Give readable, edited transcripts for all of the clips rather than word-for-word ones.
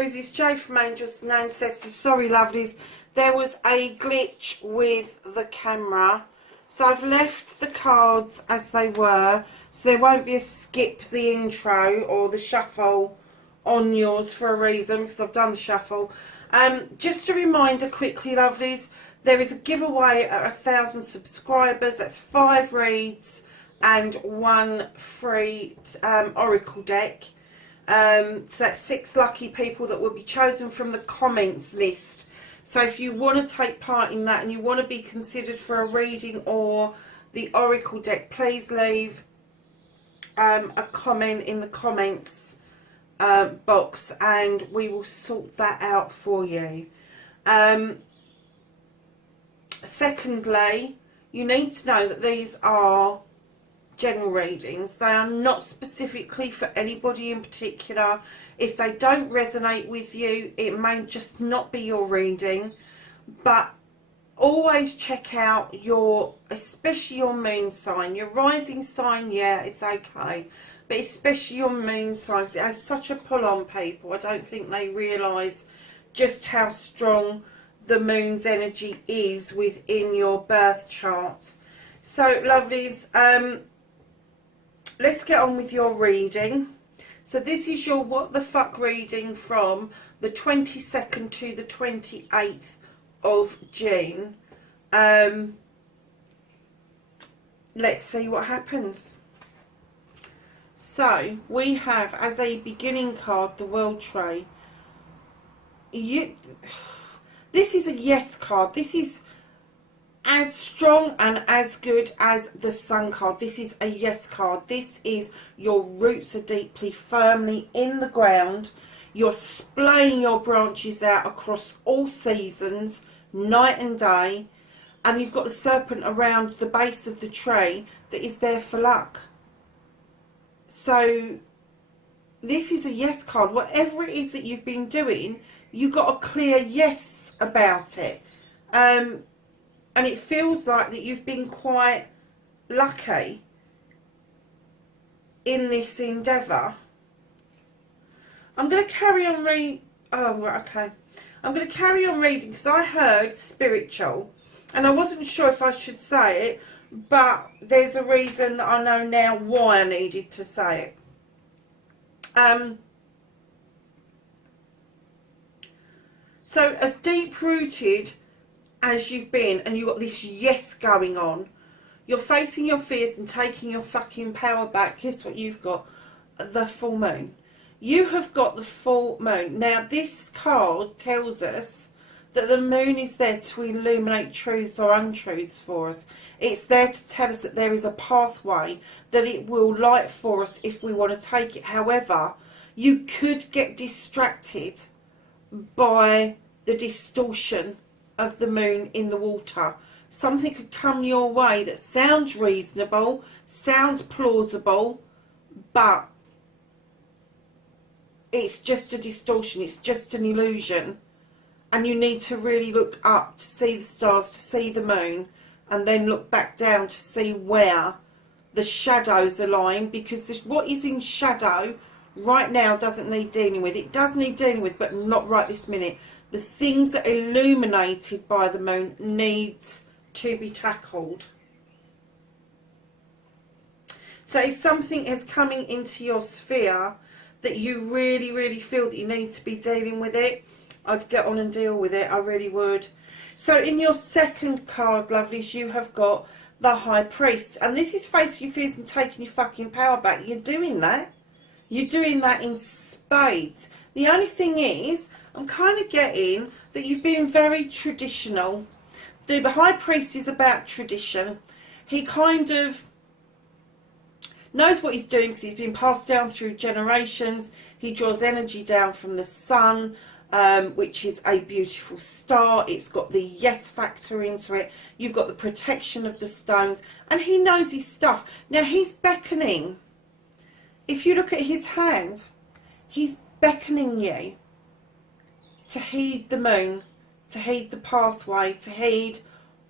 Aries, it's Jay from Angels and Ancestors. Sorry, lovelies, there was a glitch with the camera. So I've left the cards as they were. So there won't be a skip the intro or the shuffle on yours for a reason, because I've done the shuffle. Just a reminder quickly, lovelies, there is a giveaway at 1,000 subscribers. That's 5 reads and 1 free oracle deck. So that's 6 lucky people that will be chosen from the comments list. So if you want to take part in that and you want to be considered for a reading or the oracle deck, please leave a comment in the comments box and we will sort that out for you. Secondly, you need to know that these are general readings. They are not specifically for anybody in particular. If they don't resonate with you, it may just not be your reading. But always check out your, especially your moon sign. Your rising sign, yeah, it's okay, but especially your moon sign, because it has such a pull on people. I don't think they realise just how strong the moon's energy is within your birth chart. So lovelies, let's get on with your reading. So this is your what the fuck reading from the 22nd to the 28th of June. Let's see what happens. So we have as a beginning card the World Tree. This is a yes card. This is as strong and as good as the Sun card. This is a yes card. This is your roots are deeply, firmly in the ground. You're splaying your branches out across all seasons, night and day. And you've got the serpent around the base of the tree that is there for luck. So this is a yes card. Whatever it is that you've been doing, you got a clear yes about it. And it feels like that you've been quite lucky in this endeavour. I'm going to carry on reading. Oh, right, okay. I'm going to carry on reading because I heard spiritual. And I wasn't sure if I should say it. But there's a reason that I know now why I needed to say it. So as deep-rooted as you've been and you've got this yes going on, you're facing your fears and taking your fucking power back. Guess what you've got? The full moon. You have got the full moon. Now this card tells us that the moon is there to illuminate truths or untruths for us. It's there to tell us that there is a pathway that it will light for us if we want to take it. However, you could get distracted by the distortion of the moon in the water. Something could come your way that sounds reasonable, sounds plausible, but it's just a distortion, it's just an illusion. And you need to really look up to see the stars, to see the moon, and then look back down to see where the shadows are lying, because what is in shadow right now doesn't need dealing with. It does need dealing with, but not right this minute. The things that are illuminated by the moon needs to be tackled. So if something is coming into your sphere that you really, really feel that you need to be dealing with it, I'd get on and deal with it. I really would. So in your second card, lovelies, you have got the High Priest. And this is facing your fears and taking your fucking power back. You're doing that. You're doing that in spades. The only thing is, I'm kind of getting that you've been very traditional. The High Priest is about tradition. He kind of knows what he's doing because he's been passed down through generations. He draws energy down from the sun, which is a beautiful star. It's got the yes factor into it. You've got the protection of the stones, and he knows his stuff. Now he's beckoning. If you look at his hand, he's beckoning you to heed the moon, to heed the pathway, to heed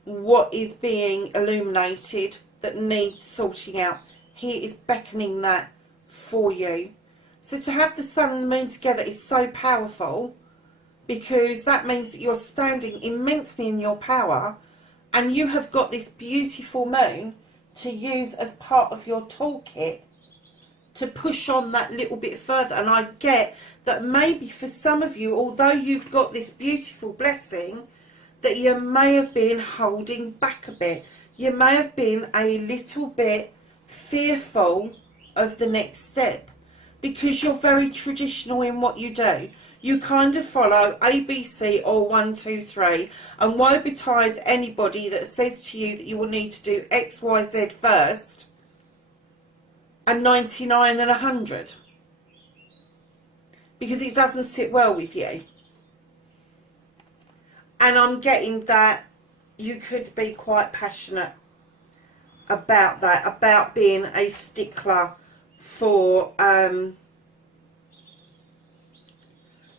what is being illuminated that needs sorting out. He is beckoning that for you. So to have the sun and the moon together is so powerful, because that means that you're standing immensely in your power, and you have got this beautiful moon to use as part of your toolkit to push on that little bit further. And I get that maybe for some of you, although you've got this beautiful blessing, that you may have been holding back a bit. You may have been a little bit fearful of the next step, because you're very traditional in what you do. You kind of follow ABC or 1, 2, 3, and woe betide anybody that says to you that you will need to do X, Y, Z first, and 99 and 100, because it doesn't sit well with you. And I'm getting that you could be quite passionate about that, about being a stickler for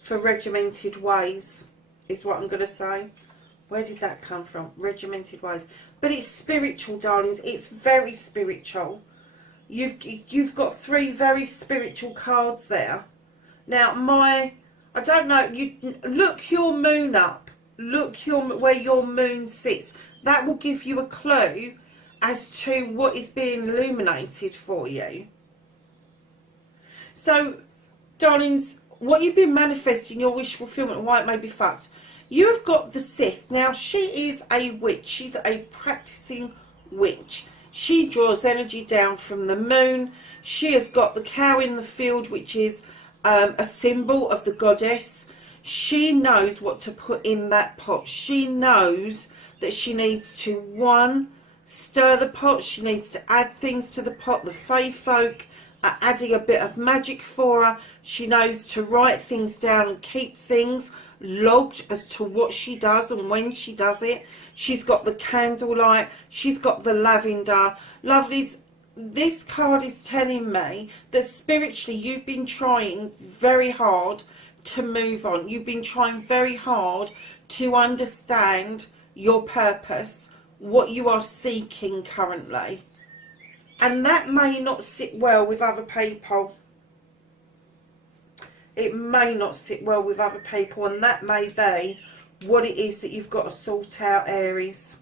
regimented ways, is what I'm going to say. Where did that come from? Regimented ways. But it's spiritual, darlings. It's very spiritual. You've got 3 very spiritual cards there. Now, I don't know, you look your moon up. Look where your moon sits. That will give you a clue as to what is being illuminated for you. So, darlings, what you've been manifesting, your wish fulfillment, and why it may be fucked. You have got the Sith. Now, she is a witch. She's a practicing witch. She draws energy down from the moon. She has got the cow in the field, which is a symbol of the goddess. She knows what to put in that pot. She knows that she needs to, 1, stir the pot. She needs to add things to the pot. The fae folk are adding a bit of magic for her. She knows to write things down and keep things logged as to what she does and when she does it. She's got the candlelight. She's got the lavender. Lovelies, this card is telling me that spiritually you've been trying very hard to move on. You've been trying very hard to understand your purpose, what you are seeking currently. And that may not sit well with other people. It may not sit well with other people, and that may be what it is that you've got to sort out, Aries.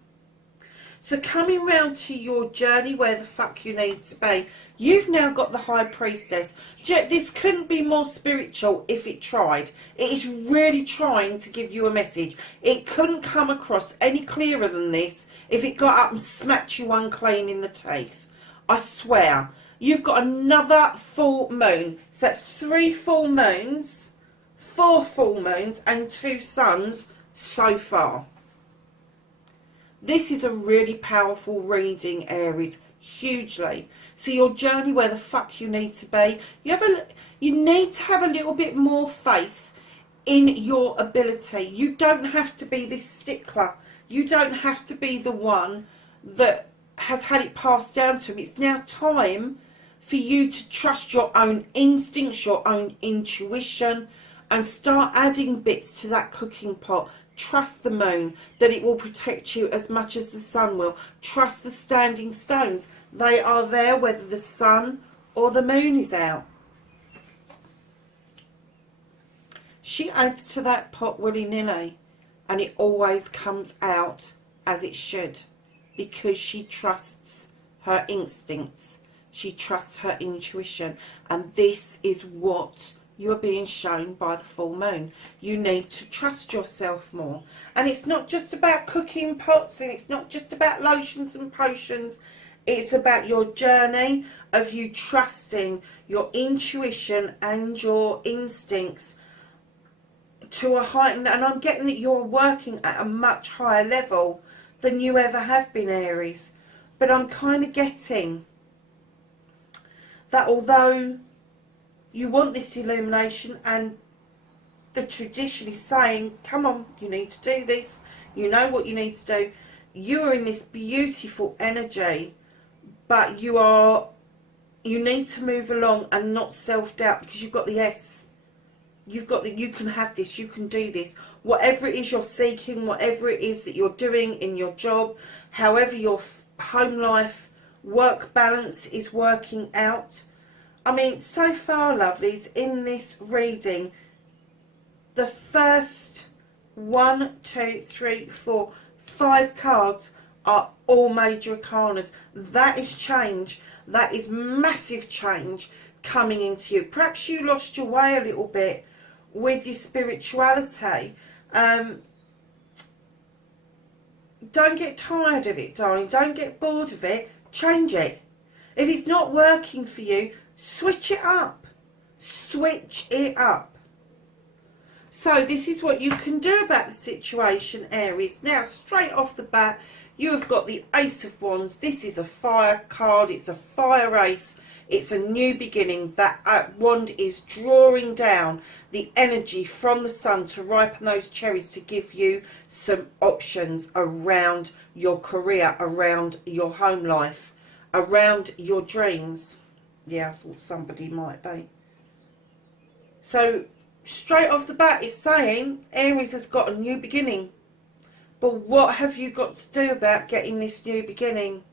So coming round to your journey, where the fuck you need to be, you've now got the High Priestess. This couldn't be more spiritual if it tried. It is really trying to give you a message. It couldn't come across any clearer than this if it got up and smacked you unclean in the teeth. I swear. You've got another full moon. So that's 3 full moons, 4 full moons, and 2 suns so far. This is a really powerful reading, Aries, hugely. So your journey, where the fuck you need to be, you need to have a little bit more faith in your ability. You don't have to be this stickler. You don't have to be the one that has had it passed down to him. It's now time for you to trust your own instincts, your own intuition, and start adding bits to that cooking pot. Trust the moon, that it will protect you as much as the sun will. Trust the standing stones. They are there whether the sun or the moon is out. She adds to that pot willy-nilly, and it always comes out as it should, because she trusts her instincts. She trusts her intuition. And this is what you are being shown by the full moon. You need to trust yourself more. And it's not just about cooking pots, and it's not just about lotions and potions. It's about your journey of you trusting your intuition and your instincts to a heightened, and I'm getting that you're working at a much higher level than you ever have been, Aries. But I'm kind of getting that although you want this illumination, and the tradition is saying, come on, you need to do this, you know what you need to do, you are in this beautiful energy, but you need to move along and not self-doubt, because you've got the S. You've got the, you can have this, you can do this. Whatever it is you're seeking, whatever it is that you're doing in your job, however your home life, work balance is working out, I mean, so far, lovelies, in this reading, the first 1, 2, 3, 4, 5 cards are all major arcanas. That is change. That is massive change coming into you. Perhaps you lost your way a little bit with your spirituality. Don't get tired of it, darling. Don't get bored of it. Change it. If it's not working for you, switch it up. Switch it up. So this is what you can do about the situation, Aries. Now, straight off the bat, you have got the Ace of Wands. This is a fire card. It's a fire ace. It's a new beginning. That wand is drawing down the energy from the sun to ripen those cherries, to give you some options around your career, around your home life, around your dreams. Yeah, I thought somebody might be. So straight off the bat, it's saying Aries has got a new beginning. But what have you got to do about getting this new beginning?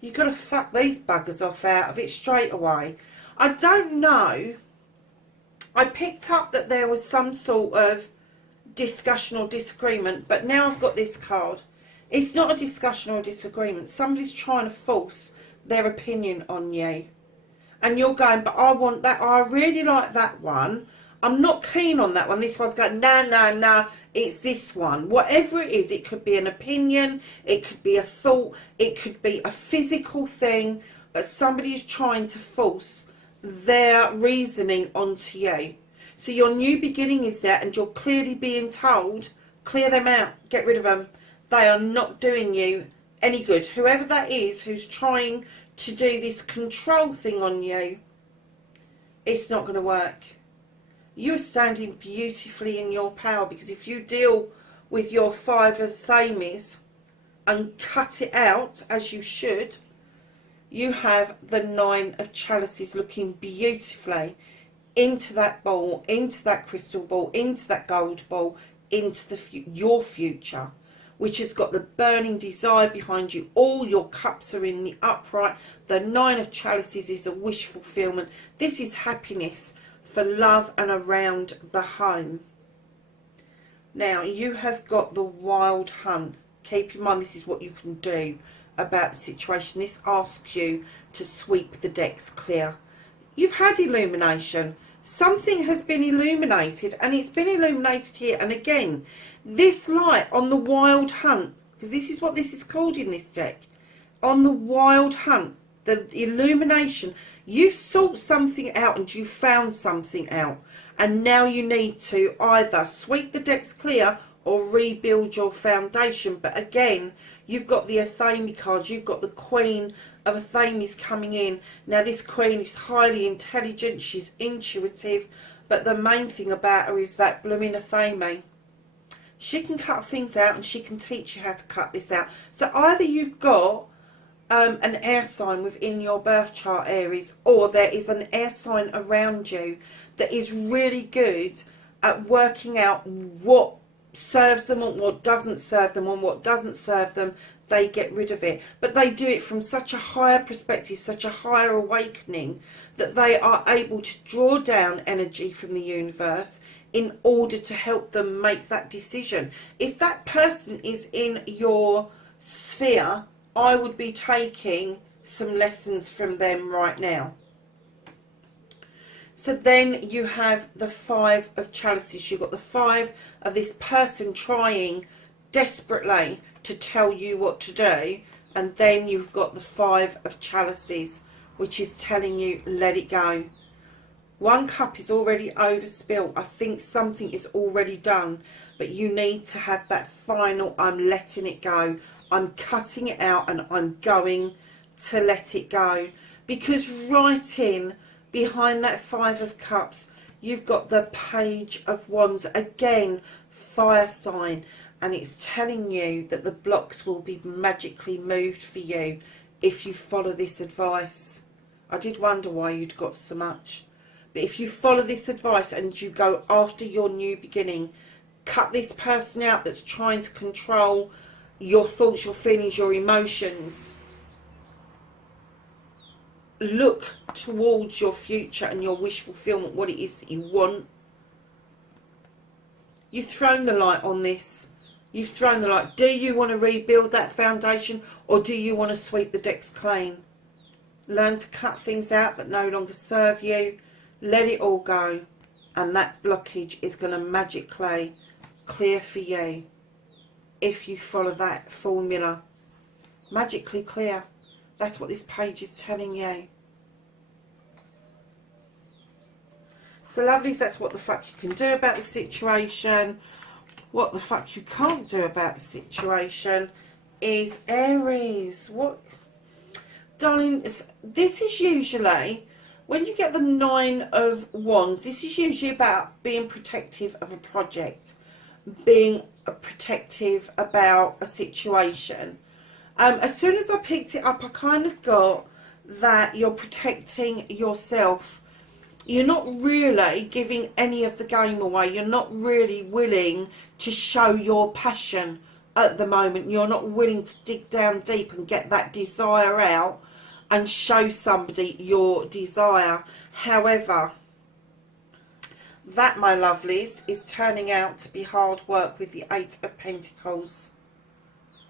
You've got to fuck these buggers off out of it straight away. I don't know. I picked up that there was some sort of discussion or disagreement, but now I've got this card. It's not a discussion or a disagreement. Somebody's trying to force their opinion on you. And you're going, but I want that. I really like that one. I'm not keen on that one. This one's going, no, it's this one. Whatever it is, it could be an opinion, it could be a thought, it could be a physical thing, but somebody is trying to force their reasoning onto you. So your new beginning is there, and you're clearly being told, clear them out, get rid of them. They are not doing you any good. Whoever that is who's trying to do this control thing on you, it's not going to work. You're standing beautifully in your power, because if you deal with your 5 of Thames and cut it out as you should, you have the 9 of Chalices looking beautifully into that ball, into that crystal ball, into that gold ball, into your future, which has got the burning desire behind you. All your cups are in the upright. The 9 of Chalices is a wish fulfillment. This is happiness for love and around the home. Now, you have got the Wild Hunt. Keep in mind, this is what you can do about the situation. This asks you to sweep the decks clear. You've had illumination. Something has been illuminated, and it's been illuminated here. And again, this light on the Wild Hunt, because this is what this is called in this deck, on the Wild Hunt, the illumination. You've sought something out and you found something out, and now you need to either sweep the decks clear or rebuild your foundation. But again, you've got the Athame card. You've got the Queen of Athames coming in. Now, this Queen is highly intelligent. She's intuitive. But the main thing about her is that blooming Athame. She can cut things out, and she can teach you how to cut this out. So either you've got an air sign within your birth chart, Aries, or there is an air sign around you that is really good at working out what serves them and what doesn't serve them, and what doesn't serve them, they get rid of it. But they do it from such a higher perspective, such a higher awakening, that they are able to draw down energy from the universe in order to help them make that decision. If that person is in your sphere, I would be taking some lessons from them right now. So then you have the 5 of Chalices. You've got the 5 of this person trying desperately to tell you what to do. And then you've got the 5 of Chalices, which is telling you, let it go. One cup is already overspilt. I think something is already done. But you need to have that final, I'm letting it go. I'm cutting it out, and I'm going to let it go. Because right in behind that 5 of Cups, you've got the Page of Wands. Again, fire sign. And it's telling you that the blocks will be magically moved for you if you follow this advice. I did wonder why you'd got so much. But if you follow this advice and you go after your new beginning, cut this person out that's trying to control your thoughts, your feelings, your emotions. look towards your future and your wish fulfillment, what it is that you want. You've thrown the light on this. You've thrown the light. Do you want to rebuild that foundation, or do you want to sweep the decks clean? Learn to cut things out that no longer serve you. Let it all go. And that blockage is going to magically clear for you if you follow that formula. Magically clear. That's what this page is telling you. So lovelies, that's what the fuck you can do about the situation. What the fuck you can't do about the situation is Aries. What, darling, this is usually, when you get the 9 of Wands, this is usually about being protective of a project, being protective about a situation. As soon as I picked it up, I kind of got that you're protecting yourself. You're not really giving any of the game away. You're not really willing to show your passion at the moment. You're not willing to dig down deep and get that desire out and show somebody your desire. However, that, my lovelies, is turning out to be hard work with the 8 of Pentacles.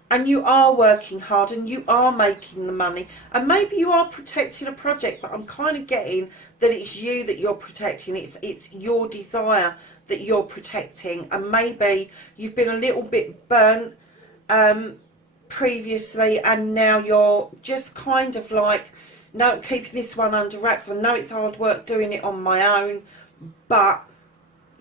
And you are working hard and you are making the money. And maybe you are protecting a project, but I'm kind of getting that it's you that you're protecting. It's your desire that you're protecting. And maybe you've been a little bit burnt previously, and now you're just kind of like, no, I'm keeping this one under wraps. I know it's hard work doing it on my own, but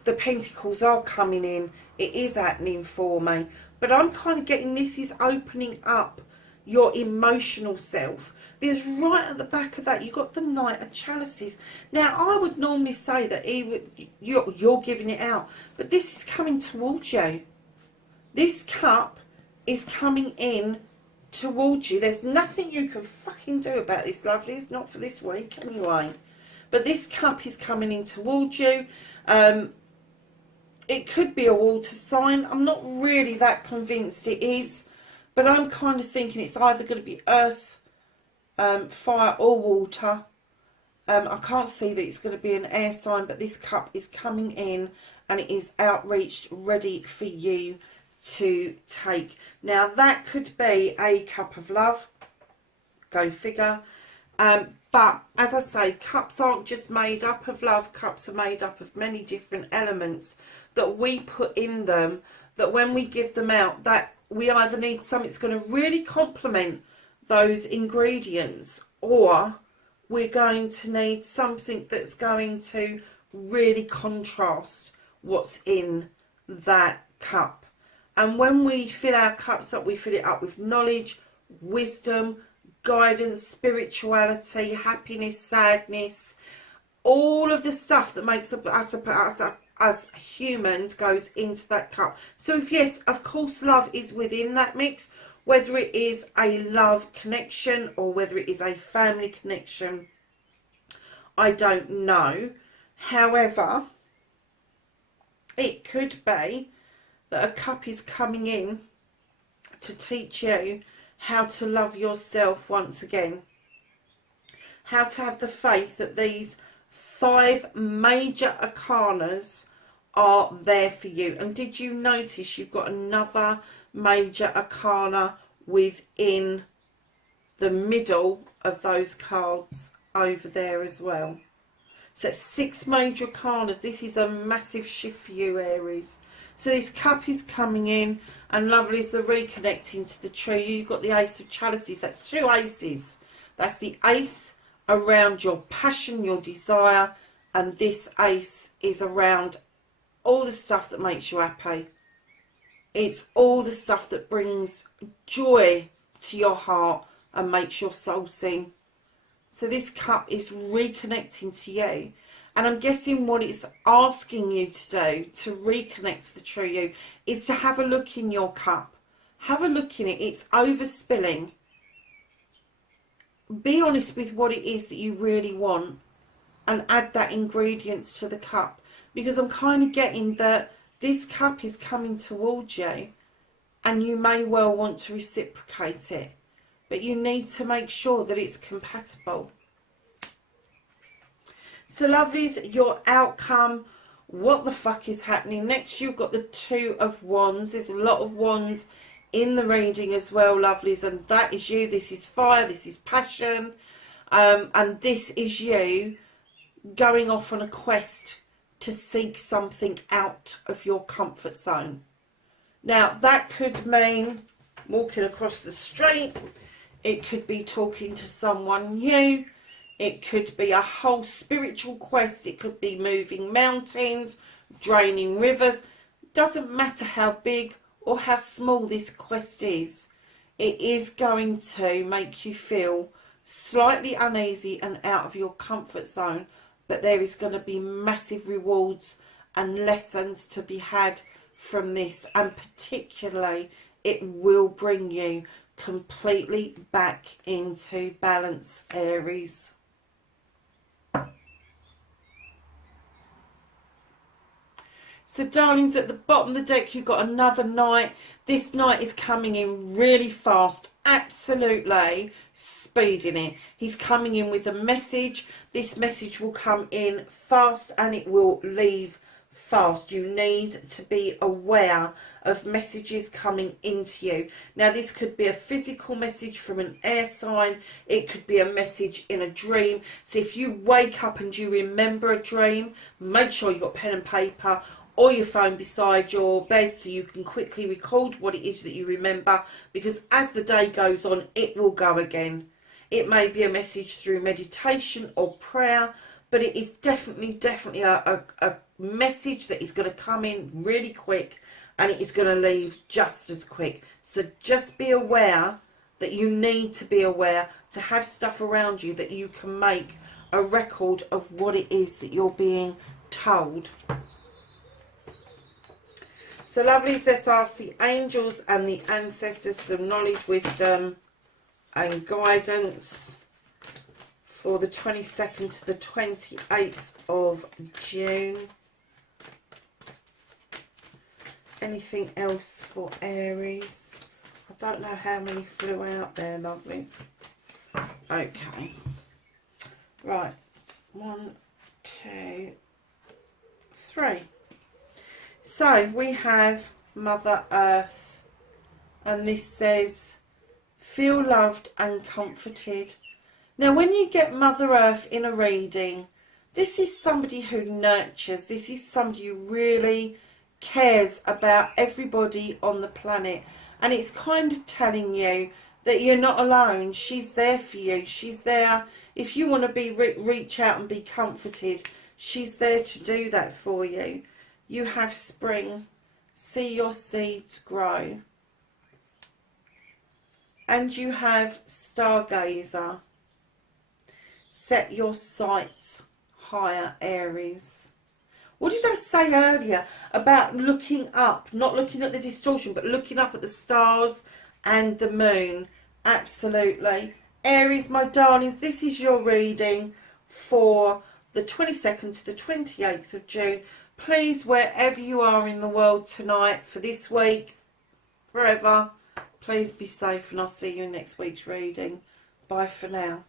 the Pentacles are coming in. It is happening for me. But I'm kind of getting this is opening up your emotional self. Because right at the back of that, you've got the Knight of Chalices. Now, I would normally say that you're giving it out. But this is coming towards you. This cup is coming in towards you. There's nothing you can fucking do about this, lovelies. Not for this week, anyway. But this cup is coming in towards you. It could be a water sign. I'm not really that convinced it is. But I'm kind of thinking it's either going to be earth, fire or water. I can't see that it's going to be an air sign. But this cup is coming in and it is outreached, ready for you to take. Now that could be a cup of love. Go figure. But as I say, cups aren't just made up of love. Cups are made up of many different elements that we put in them, that when we give them out, that we either need something that's going to really complement those ingredients, or we're going to need something that's going to really contrast what's in that cup. And when we fill our cups up, we fill it up with knowledge, wisdom, guidance, spirituality, happiness, sadness, all of the stuff that makes us as humans goes into that cup. So if yes, of course love is within that mix, whether it is a love connection or whether it is a family connection, I don't know. However, it could be that a cup is coming in to teach you how to love yourself once again, how to have the faith that these 5 major arcanas are there for you. And did you notice you've got another major arcana within the middle of those cards over there as well? So 6 major arcanas. This is a massive shift for you, Aries. So this cup is coming in, and lovelies are reconnecting to the tree. You've got the Ace of Chalices. That's 2 aces. That's the ace around your passion, your desire, and this ace is around all the stuff that makes you happy. It's all the stuff that brings joy to your heart and makes your soul sing. So this cup is reconnecting to you. And I'm guessing what it's asking you to do to reconnect to the true you is to have a look in your cup. Have a look in it. It's overspilling. Be honest with what it is that you really want and add that ingredients to the cup. Because I'm kind of getting that this cup is coming towards you and you may well want to reciprocate it. But you need to make sure that it's compatible. So lovelies, your outcome, what the fuck is happening next? You've got the Two of Wands. There's a lot of wands in the reading as well, lovelies, and that is you. This is fire, this is passion, and this is you going off on a quest to seek something out of your comfort zone. Now that could mean walking across the street, it could be talking to someone new, it could be a whole spiritual quest, it could be moving mountains, draining rivers. Doesn't matter how big or how small this quest is, it is going to make you feel slightly uneasy and out of your comfort zone, but there is going to be massive rewards and lessons to be had from this, and particularly it will bring you completely back into balance, Aries. So darlings, at the bottom of the deck you've got another knight. This knight is coming in really fast, absolutely speeding it. He's coming in with a message. This message will come in fast and it will leave fast. You need to be aware of messages coming into you. Now this could be a physical message from an air sign, it could be a message in a dream. So if you wake up and you remember a dream, make sure you've got pen and paper or your phone beside your bed so you can quickly record what it is that you remember, because as the day goes on it will go again. It may be a message through meditation or prayer, but it is definitely a message that is going to come in really quick and it is going to leave just as quick. So just be aware that you need to be aware to have stuff around you that you can make a record of what it is that you're being told. So lovelies, let's ask the angels and the ancestors some knowledge, wisdom and guidance for the 22nd to the 28th of June. Anything else for Aries? I don't know how many flew out there, lovelies. Okay. Right. 1, 2, 3. So we have Mother Earth, and this says, feel loved and comforted. Now when you get Mother Earth in a reading, this is somebody who nurtures. This is somebody who really cares about everybody on the planet, and it's kind of telling you that you're not alone. She's there for you. She's there if you want to be reach out and be comforted. She's there to do that for you. You have spring, see your seeds grow, and you have stargazer, set your sights higher, Aries. What did I say earlier about looking up, not looking at the distortion, but looking up at the stars and the moon? Absolutely. Aries, my darlings, this is your reading for the 22nd to the 28th of June. Please, wherever you are in the world tonight, for this week, forever, please be safe, and I'll see you in next week's reading. Bye for now.